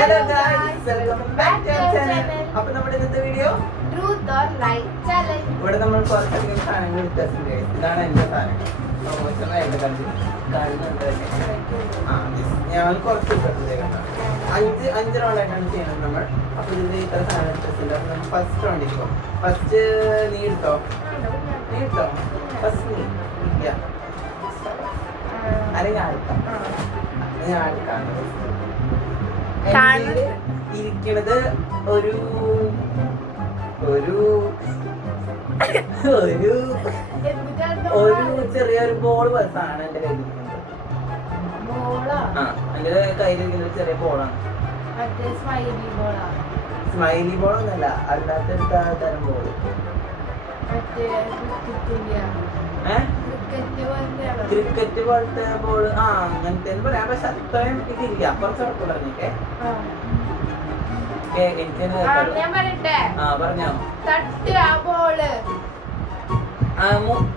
Hello guys, welcome back to our channel. അപ്പോൾ നമ്മുടെ ഇന്നത്തെ video truth or lie challenge. ഇവിടെ നമ്മൾ കുറച്ചധികം സാധനങ്ങൾ എടുത്തിട്ടുണ്ട്. ഇതാണ് എൻ്റെ സാധനം. എൻ്റെ കാണുന്നുണ്ട്. ഞാൻ കുറച്ച് അഞ്ച് റൗണ്ടായിട്ടാണ് ചെയ്യുന്നത് നമ്മൾ. അപ്പോൾ ഇതിൽ ഇത്ര സാധനം എടുത്തിട്ടുണ്ട്. അപ്പോൾ നമ്മൾ ഫസ്റ്റ് റൗണ്ടിൽ പോകും. ഫസ്റ്റ് നീ എടുത്തോ. ഫസ്റ്റ് നീ ഇല്ല അല്ലെങ്കിൽ ആൾക്കാം. ഞാൻ ആൾക്കാണ് ഇരിക്കണത്. ഒരു ഒരു ഒരു ഒരു ചെറിയൊരു ബോൾ ബസ്സാണ് എന്റെ കയ്യിലിരിക്കുന്നത്. എന്റെ കയ്യിലിരിക്കുന്ന ഒരു ചെറിയ ബോളാണ്. സ്മൈലി ബോളൊന്നല്ല, അല്ലാത്ത തരം ബോള്. ക്രിക്കറ്റ് പോലത്തെ ബോള്. അങ്ങനത്തെ പറയാം. പക്ഷെ അത്രയും ഇതില്ല. കുറച്ച് പറഞ്ഞേ. എനിക്ക് പറഞ്ഞോ.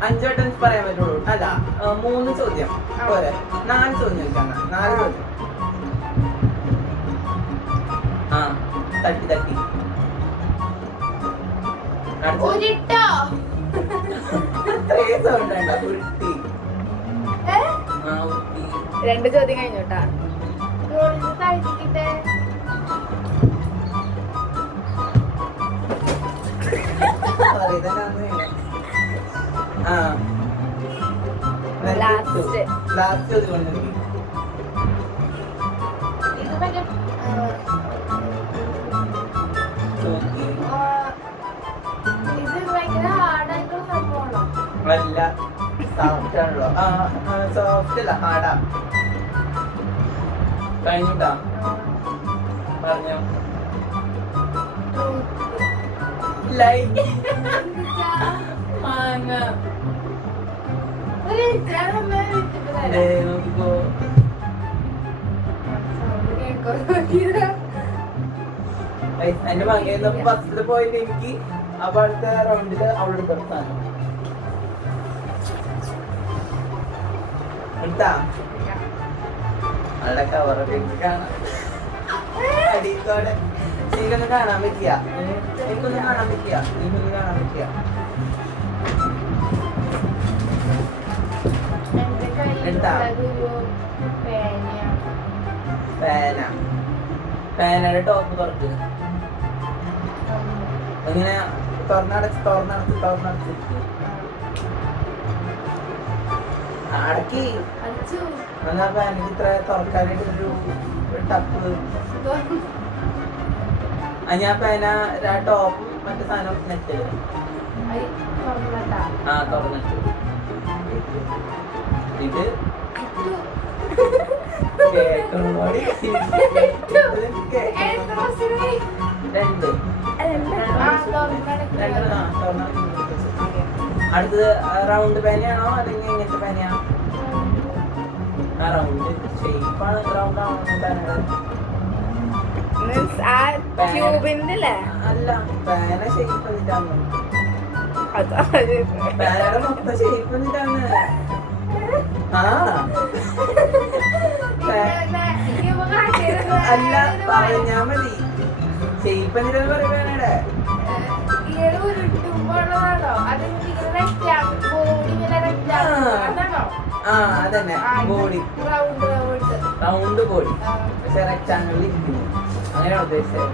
5 വട്ടം പറയാൻ പറ്റുള്ളൂ. അല്ല, 3 ചോദ്യം പോരെ. 4 ചോദ്യം ചോദിക്കാം. 4 ചോദ്യം. തട്ടി രണ്ട് ചോദ്യം കഴിഞ്ഞോട്ടാ. ലാസ്റ്റ് ചോദ്യം. അല്ല, സോഫ്റ്റ് ആണല്ലോ. സോഫ്റ്റ് അല്ല, ഹാർഡാ. കഴിഞ്ഞിട്ടാ പറഞ്ഞോ. ലൈക്ക് എന്റെ മകൻ ഫസ്റ്റ് പോയിട്ട് എനിക്ക്. അപ്പൊ അടുത്ത റൗണ്ടില് അവളുടെ തൊട്ടാണ് എടുത്താ. അവളുടെ കവറൊക്കെ കാണാം. അടിക്കോടെ എനിക്കൊന്നും കാണാൻ പറ്റിയ. എനിക്കൊന്നും കാണാൻ പറ്റിയ. എനിക്കൊന്നും കാണാൻ പറ്റിയ. പേനയുടെ ടോപ്പ് തുറക്ക്. ഇങ്ങനെ തുറന്നടച്ച് അടക്കി. എന്നാ പേനക്ക് ഇത്ര തുറക്കാനായിട്ട് ഒരു ടപ്പ്. ഞാൻ പേന ടോപ്പ് മറ്റേ സാധനം നെറ്റ് തുറന്നിട്ട് ഇത് അടുത്തത് റൗണ്ട് പേനയാണോ അല്ലെങ്കിൽ എങ്ങനത്തെ പേനയാണോ? റൗണ്ട് ഷേപ്പാണ്. റൗണ്ട് ആണോ പേനയുടെ? അല്ല, പേന ഷേപ്പ് എന്നിട്ടാണ്. പേനയുടെ മൊത്തം ഷേപ്പ് എന്നിട്ടാണ്. അല്ല, പറഞ്ഞാ മതി. ഷേപ്പ് എന്നിട്ടാണ് പറയും പേനയുടെ. അതന്നെ ബോഡി. റൗണ്ട് ബോഡി പക്ഷെ റെക്ടാങ്കിളിൽ ഇരിക്കുന്നു. അങ്ങനെയാണ് ഉദ്ദേശിച്ചത്.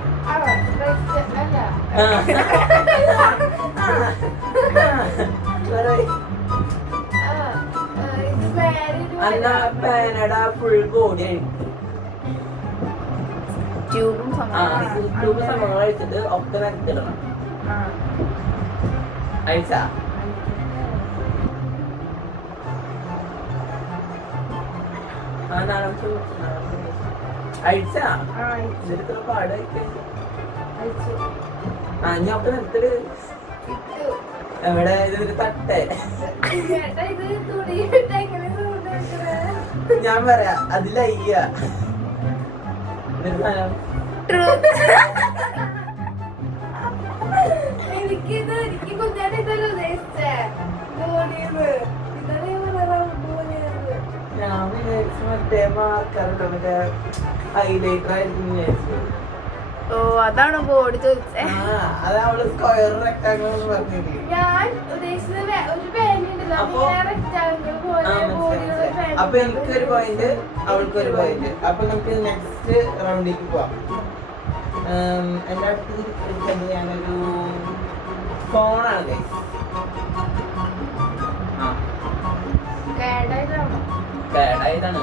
അല്ല, പേനയുടെ ഫുൾ ബോഡി ട്യൂബും സംഭവങ്ങൾ അഴിച്ചിട്ട് ഒക്കെ നിരത്തിടണം. അഴിച്ചാ അഴിച്ചാ ഇതിത്ര പാടായിട്ട്. ഞാൻ ഒക്കെ നിർത്തിട്. എവിടെ ഇതൊരു തട്ടേ. ഞാൻ പറയാ അതിലയ്യ. ഞാൻ മറ്റേ മാർക്കറുണ്ടോ, മറ്റേ ഹൈലൈറ്റർ ആയിരിക്കും വിചാരിച്ചു. ഓ അതാണ് ബോർഡ് ചോദിച്ചേ. അത് അവള് സ്ക്വയർ റെക്ടാങ്കിൾ എന്ന് പറഞ്ഞില്ലേ. ഞാൻ ഉദ്ദേശിച്ചത് ഒരു പേന ഉണ്ടല്ലോ, റെക്ടാങ്കിൾ പോലെ ബോർഡിലുള്ള പേന. അപ്പൊ എനിക്കൊരു പോയിന്റ് അവൾക്കൊരു പോയിന്റ്. അപ്പൊ നമുക്ക് നെക്സ്റ്റ് റൗണ്ടിലേക്ക് പോവാം. എന്റെ അടുത്ത് ഞാനൊരു ഫോണാണ് ഗൈസ്. കേടായതാണ്,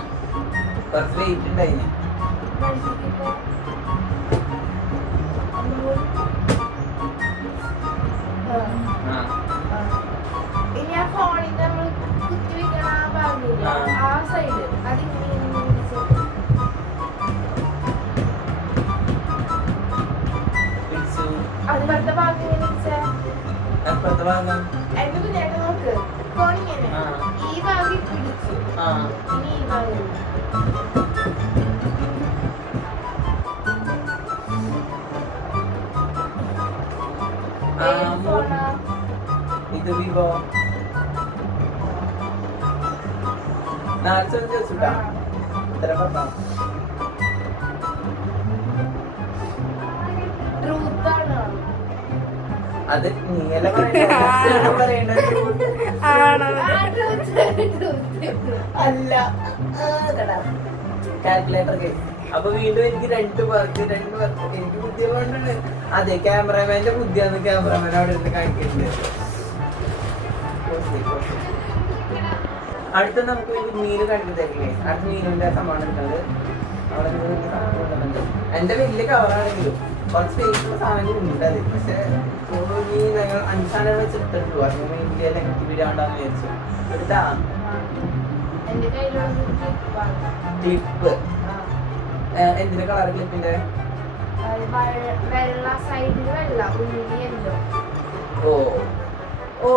കുറച്ച് വെയിറ്റ് ഉണ്ടായിന്. ഇനി ആ ഫോണിൽ നമ്മൾ കുത്തി വെക്കണ ആ ഭാഗമില്ല, ആ സൈഡ് അതിങ്ങനെ അതുപോലത്തെ ഭാഗം ഇങ്ങനെ എന്റെ കുഞ്ഞായിട്ട് നോക്ക്. ഫോണിങ്ങനെ ഈ ഭാഗം പിടിച്ചു, ഇനി ഈ ഭാഗം ഇത് വിവോ 4 ചോദിച്ചുട്ടാ. ഇത്ര പറഞ്ഞോ. അത് നീയല്ല പറയണ്ടത്. അല്ല കാൽക്കുലേറ്റർ കേസ്. അപ്പൊ വീണ്ടും എനിക്ക് രണ്ട് വർക്ക് എനിക്ക് ബുദ്ധി കൊണ്ടാണ്. അതെ, ക്യാമറാമാന്റെ ബുദ്ധിയാണ് ക്യാമറാമാൻ അവിടെ ഇരുന്ന് കാണിക്കുന്നത്. അടുത്ത നമുക്ക് വേണ്ടി മീന് കാണിക്കുന്നതായിരിക്കും. അടുത്ത മീനിന്റെ സമ്മാനം എടുക്കുന്നത് അവിടെ എന്റെ വലിയ കവറാണെങ്കിലും കുറച്ച് സ്പേസുള്ള സാധനങ്ങൾ ഉണ്ട് അതിൽ. പക്ഷെ ഈ ഞങ്ങൾ 5 സാധനം വെച്ചിട്ടു. അങ്ങനെ ഇന്ത്യ ലെങ്ത് വീടാണ്ടാന്ന് വിചാരിച്ചു. എടുത്താ ക്ലിപ്പ്. എന്തിന്റെ കളർ ക്ലിപ്പിന്റെ? ഓ ഓ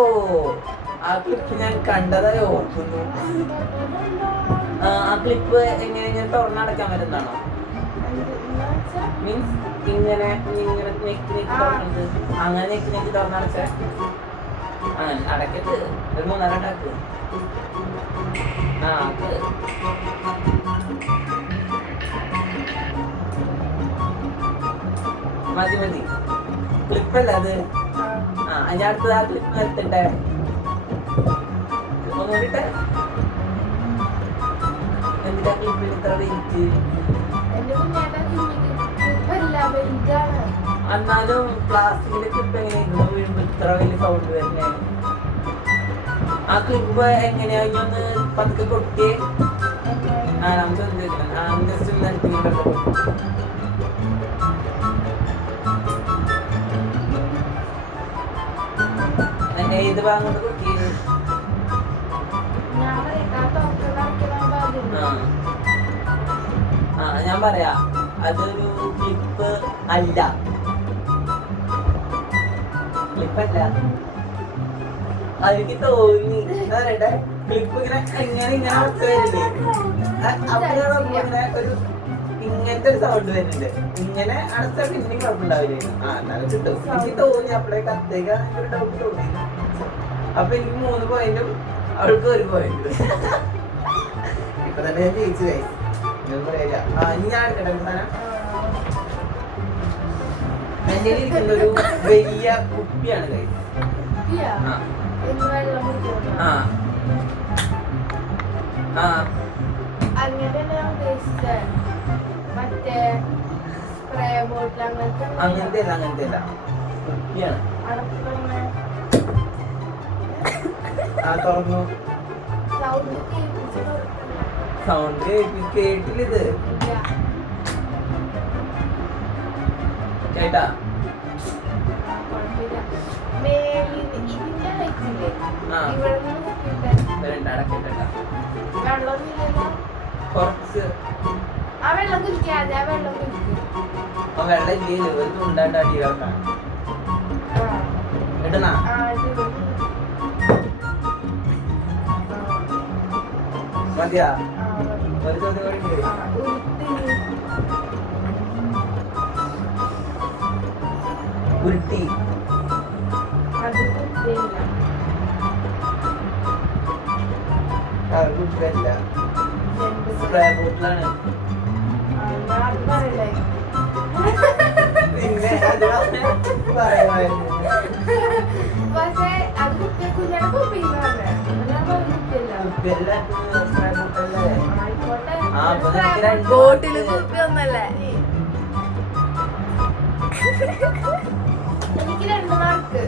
ആ ക്ലിപ്പ് ഞാൻ കണ്ടതായി ഓർക്കുന്നു. ആ ക്ലിപ്പ് എങ്ങനെ തുറന്നടക്കാൻ പറ്റുന്നതാണോ? മീൻസ് ഇങ്ങനെ തുറന്നത് അങ്ങനെ നെക്കി തുറന്നടച്ചേ. അങ്ങനെ അടക്കത്ത് ഒരു 3-4 ഉണ്ടാക്ക്. മതി ക്ലിപ്പല്ല അത്. അതിന്റെ അടുത്തത് ആ ക്ലിപ്പ് നിർത്തിട്ടെ. ഒന്നുകൂടിട്ടെ. എന്തിനാ ക്ലിപ്പിൽ ഇത്ര വെയിറ്റ്? എന്നാലും പ്ലാസ്റ്റിക്കിന്റെ ക്ലിപ്പ് എങ്ങനെയായിരുന്നു വീഴുമ്പോ ഇത്ര വലിയ സൗണ്ട് വരുന്നേ? ആ ക്ലിപ്പ് എങ്ങനെയാ ഒന്ന് പതുക്കെ കൊട്ടിയേ. നമുക്ക് ജസ്റ്റ് ഏത് ഭാഗം കൊണ്ട് കൊട്ടിയത്? ഞാൻ പറയാ, അതൊരു ക്ലിപ്പ് അല്ല. ക്ലിപ്പല്ല, അതെനിക്ക് തോന്നി. പറയട്ടെ, ക്ലിപ്പ് ഇങ്ങനെ വരില്ലേ? അപ്പോഴാണ് ഒരു ഇങ്ങനത്തെ ഒരു സൗണ്ട് വരുന്നുണ്ട്. ഇങ്ങനെ അടച്ചാൽ പിന്നെ കുഴപ്പമുണ്ടാവില്ലായിരുന്നു. എന്നാലും കിട്ടും. എനിക്ക് തോന്നി അപ്പോഴേക്ക് അത്തേക്ക് ഒരു ഡൗട്ട് തോന്നി. അപ്പൊ എനിക്ക് 3 പോയിന്റും അവൾക്ക് 1 പോയിന്റ്. ഇപ്പൊ തന്നെ ഞാൻ ജയിച്ചു കഴിച്ചു. ഇനി ഞാൻ എടുക്കട്ടെ സാധനം. എന്റെ ഇരിക്കുന്ന ഒരു വലിയ കുപ്പിയാണ് കഴിച്ചു. അങ്ങനത്തെ അല്ല കുപ്പിയാണ്. തുറന്നു. സൗണ്ട് കേട്ടില്ലിത് കേട്ടാ? കുറച്ച് വെള്ളം ഇല്ലേ ഒരു തുണ്ടായിട്ട് അടി വെക്കാൻ ഇടണ. മതിയാ? ഒരു ചോദ്യം കൂടി. ഉരുട്ടി. കുട്ടിയല്ല, സ്പ്രേ ബോട്ടിലാണ്. പക്ഷേ അത് കുഞ്ഞാടെ കുപ്പിയിലാണ് ആയിക്കോട്ടെ ബോട്ടില് കുപ്പി ഒന്നല്ലേ എനിക്ക് 2 മാർക്ക്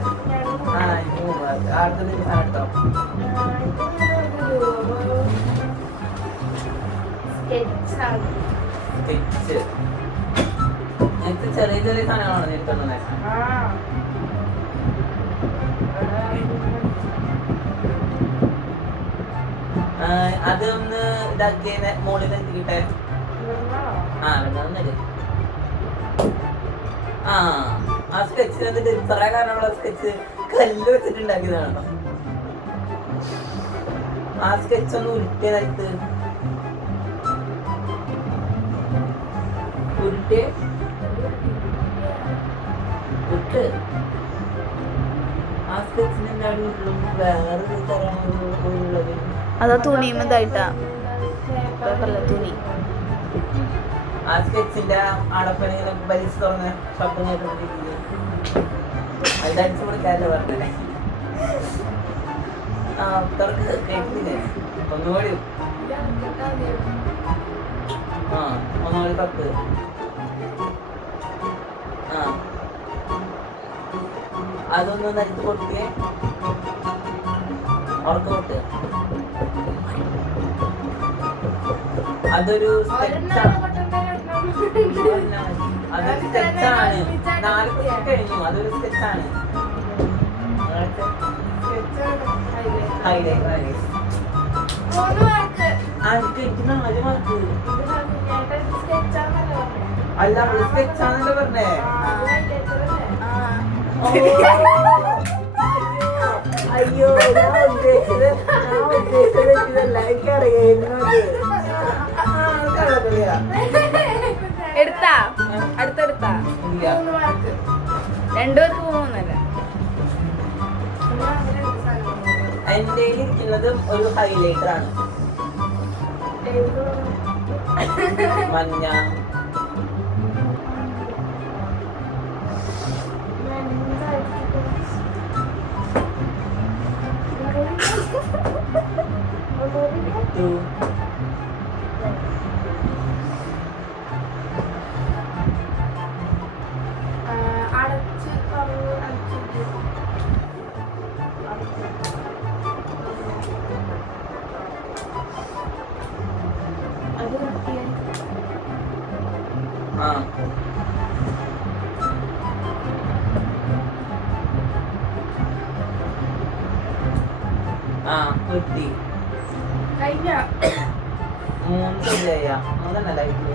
ചെറിയ ചെറിയ സാധനങ്ങളാണ് നിൽക്കുന്നത്. അതൊന്ന് ഇതാക്കിയ മോളിൽ എത്തിക്കിട്ടെ. ആ സ്കെച്ച് എന്നിട്ട് ഇത്ര കാരണമുള്ള സ്കെച്ച് കല്ല് വെച്ചിട്ടുണ്ടാക്കിയതാണ്. ആ സ്കെച്ച് ഒന്ന് ഉരുട്ടിയ നിലത്ത് ഉരുട്ട് ആ സ്കെച്ചിന്റെ ഉരുളും വേറൊരു തരമുള്ളത്. അതാ തുണിയുമ്പതായിട്ടാ തുണി. ആ സ്കെച്ചിന്റെ അടപ്പണിങ്ങനെ വലിച്ചു തുറന്ന ശബ്ദം കേട്ടിട്ടില്ലേ? അതടിച്ചു കൊടുക്കാല്ലേ പറഞ്ഞേ. ആ തുറക്ക് കേട്ടില്ലേ? ഒന്നുകൂടി ഒന്നുകൂടി തപ്പ്. അതൊന്ന് നരിച്ച് പൊട്ടിയേ. ഉറക്ക പൊട്ട്. അതൊരു സ്കെച്ചാണ്. അതൊരു സ്കെച്ചാണ്. 4 കഴിഞ്ഞു. അതൊരു സ്കെച്ചാണ്. അല്ല സ്കെച്ചാണല്ലോ പറഞ്ഞേ. അയ്യോ ഞാൻ ഉദ്ദേശിച്ചത് എനിക്കറിയായിരുന്നു. എടുത്താ അടുത്തെടുത്താ 2 പേർക്ക് 3 എന്റെ ഇരിക്കുന്നത് ഒരു ഹൈലൈറ്റർ ആണ്. മഞ്ഞ കിട്ടി. 3 ചെയ്യാ. 3 ലൈറ്റ്.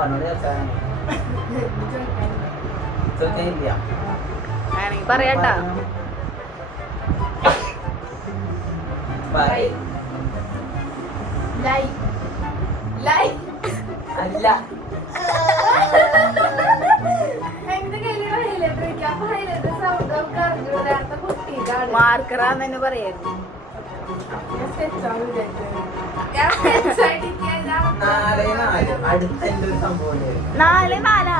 പറഞ്ഞോട് ചോദിക്കാനില്ല. ആണെങ്കിൽ പറയാട്ടാ. അല്ല മാർക്കറാന്ന് തന്നെ പറയായിരുന്നു. 4-4 അടുത്ത എന്റെ ഒരു സംഭവം 4-4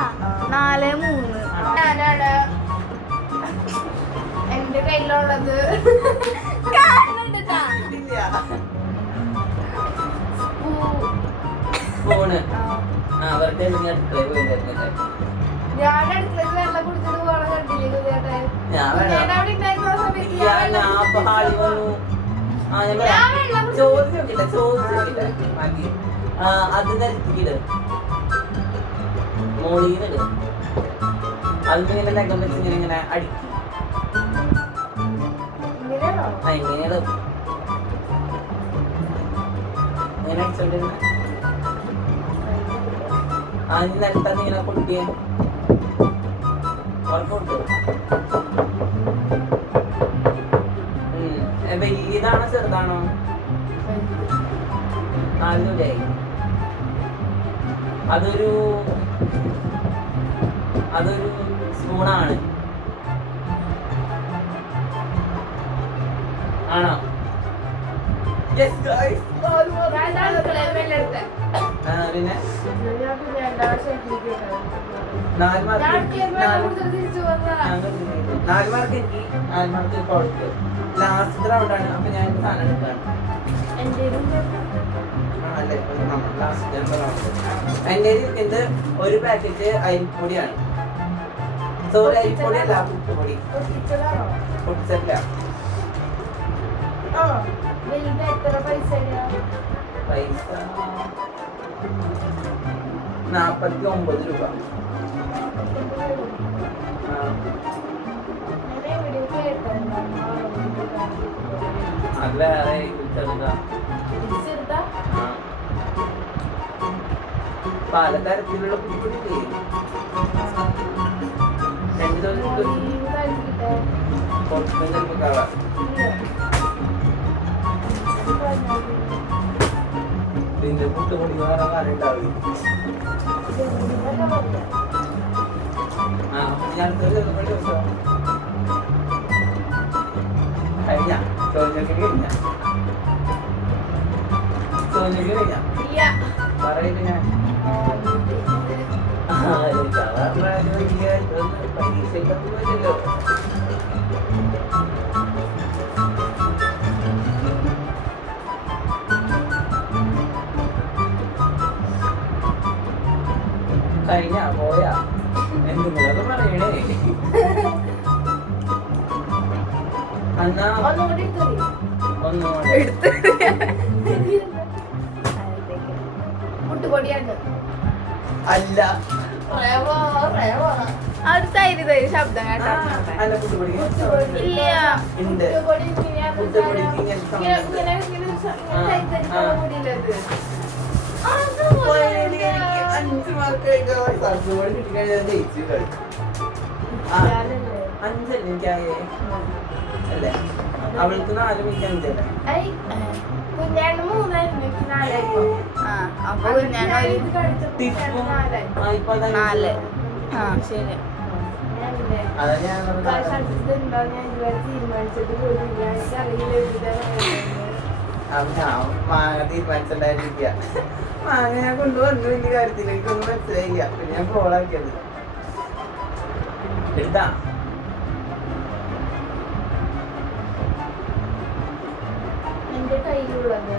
4-3 എന്റെ കയ്യിലുള്ളത് ഫോണ്. അവരുടെ അടുക്കളയിൽ പോയിരുന്നില്ലേ? ഞാൻ അടുക്കളയിൽ വെള്ളം കുടിച്ചിട്ട് പോകണം കണ്ടില്ലേ? ചോദിച്ചില്ല അത് നിരത്തിക്കിട്. മോളിന്നിട്. അതിങ്ങനെ നഖം വെച്ച് ഇങ്ങനെ അടിക്കും. ഇങ്ങനെയാണ് ഇങ്ങനെ അടിച്ചോണ്ടിരുന്ന അതിന് നിലത്തത് ഇങ്ങനെ പൊട്ടിയേ. ഉറപ്പൊട്ട്. വലിയതാണോ ചെറുതാണോ? 4 രൂപയായി. അതൊരു സ്പൂണാണ്. ആണോ? പിന്നെ 4 മാർക്ക്. 4 മാർക്ക് എനിക്ക് 4 മാർക്ക് കൊടുത്തു. ലാസ്റ്റ് റൗണ്ടാണ്. അപ്പൊ ഞാൻ സാധനം എടുക്കാണ്. അല്ലേ ലാസ്റ്റ് എൻ്റെ ഇരിക്കുന്നത് ഒരു പാക്കറ്റ് അരിപ്പൊടിയാണ്. സോറി അരിപ്പൊടി അല്ല പുട്ടുപൊടി. പൊട്ടിച്ചല്ല പൈസ 49 രൂപ. അത് വേറെ ചെറുതാ. പലതരത്തിലുള്ള പുട്ടുപൊടി 2 ദിവസം പൊട്ടും ചിലപ്പോൾ കളർ. പിന്നെ പുട്ടുപൊടി വേറെ കാര്യം ഉണ്ടാവില്ല. ഞാൻ കഴിഞ്ഞ സോനിക്ക് കഴിഞ്ഞ പറയിട്ട് ഞാൻ പരീക്ഷയില്ലല്ലോ. കഴിഞ്ഞ പോയാ എന്തെങ്കിലൊക്കെ പറയണേ. എന്നാ ഒന്നുകൂടെ അല്ല അടുത്തായിരുന്നു ശബ്ദം കേട്ടോ. അല്ല പുട്ടുപൊടി ഇല്ല ഉണ്ട്. പുട്ടുപൊടിക്ക് ഇങ്ങനെ എനിക്ക് 5 മാർക്ക് സർച്ചുകൂടി കിട്ടിക്കഴിഞ്ഞാൽ ജയിച്ചു കളി. 5 എനിക്കായേ അല്ലേ? അവൾക്ക് 4 എനിക്ക് 5 അപ്പൊ ഞങ്ങൾ 4. ആ ശരി. അതാ ഞാൻ മാങ്ങ തീരുമാനിച്ചിട്ടുണ്ടായിരിക്കുക. മാങ്ങ ഞാൻ കൊണ്ടുവന്നു. വലിയ കാര്യത്തിലേക്കൊന്നും മനസ്സിലായില്ല. പിന്നെ ഞാൻ കോളാക്കിയത് എടുത്താ. എന്റെ കയ്യിലുള്ളത്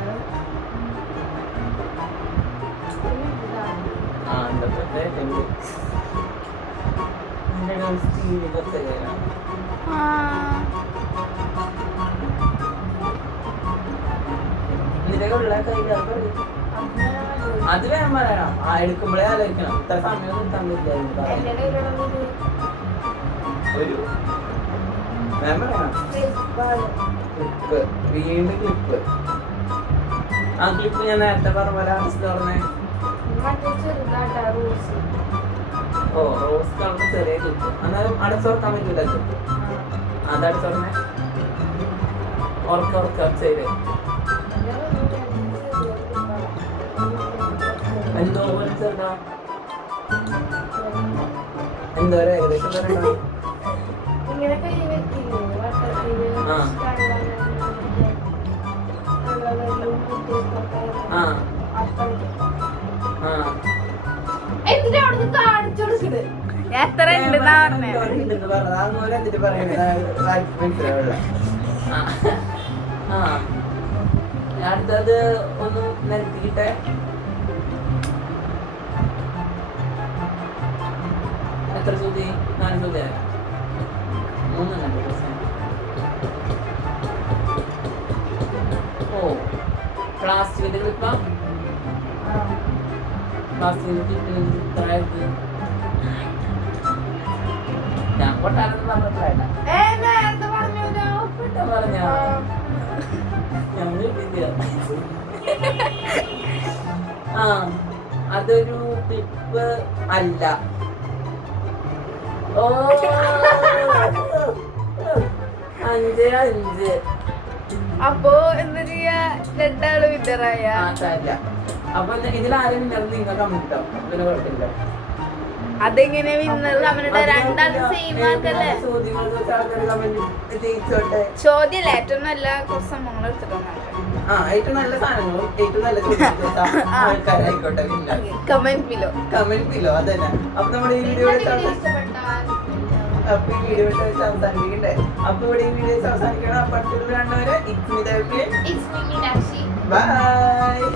അത് വേണം പറയണം. എടുക്കുമ്പോഴേ ആലോചിക്കണം. ഇത്ര സമയം നിർത്താൻ പറ്റില്ല. ഒരു വേം പറയണം. ക്ലിപ്പ് വീണ്ടും ക്ലിപ്പ്. ആ ക്ലിപ്പ് ഞാൻ നേരത്തെ പറഞ്ഞ പറഞ്ഞേ. ഓ റോസ് കളർ ചെറിയ ക്ലിപ്പ്. എന്നാലും അടച്ചുറക്കാൻ പറ്റൂല ക്ലിപ്പ്. അതടച്ചുറന്നേ. ഉറക്ക ചെയ്ത് എന്തോ പോലെ ചെറുതാ. എന്തോ ഏകദേശം പറയണോ. എത്ര ഉണ്ടെന്നാ പറഞ്ഞേ. അടുത്തത് ഒന്ന് നിരത്തിക്കിട്ടെ. എത്ര ചോദ്യ? 4 ചോദ്യ. 3 ഓ പ്ലാസ്റ്റിക്കിന്റെ ക്ലിപ്പാ. പ്ലാസ്റ്റിക്കിന്റെ ക്ലിപ്പ് താഴത്ത് ഞാൻ പൊട്ടാനെന്ന് പറഞ്ഞിട്ടില്ല. പറഞ്ഞ ആ അതൊരു ക്ലിപ്പ് അല്ല. ഓ 5. അപ്പൊ എന്താ ചെയ്യാ? 2 ആള് വിന്നറായ. അപ്പൊ ഇതിലാരും നിങ്ങൾ കമ്മിട്ടോ പിന്നെ കുഴപ്പമില്ല. അതെങ്ങനെ വിന്നർ കമന്റ്? 2 ആള് സെയിം ആക്കല്ലേ? ചോദ്യല്ല, ഏറ്റവും നല്ല കുറച്ച് സംഭവങ്ങൾ എടുത്തിട്ടാണ്. ഏറ്റവും നല്ല സാധനങ്ങളും ഏറ്റവും നല്ല ആൾക്കാരായിക്കോട്ടെ. കമന്റ് ബിലോ അതന്നെ. അപ്പൊ നമ്മുടെ ഈ വീഡിയോ അപ്പൊ ഈ വീഡിയോ വെച്ച് അവസാനിപ്പിക്കണ്ടേ? അപ്പൊ ഇവിടെ ഈ വീഡിയോസ് അവസാനിക്കണം. അപ്പൊ അടുത്തുള്ള കാണുന്നവരെ It's me, Meenakshi. ബൈ.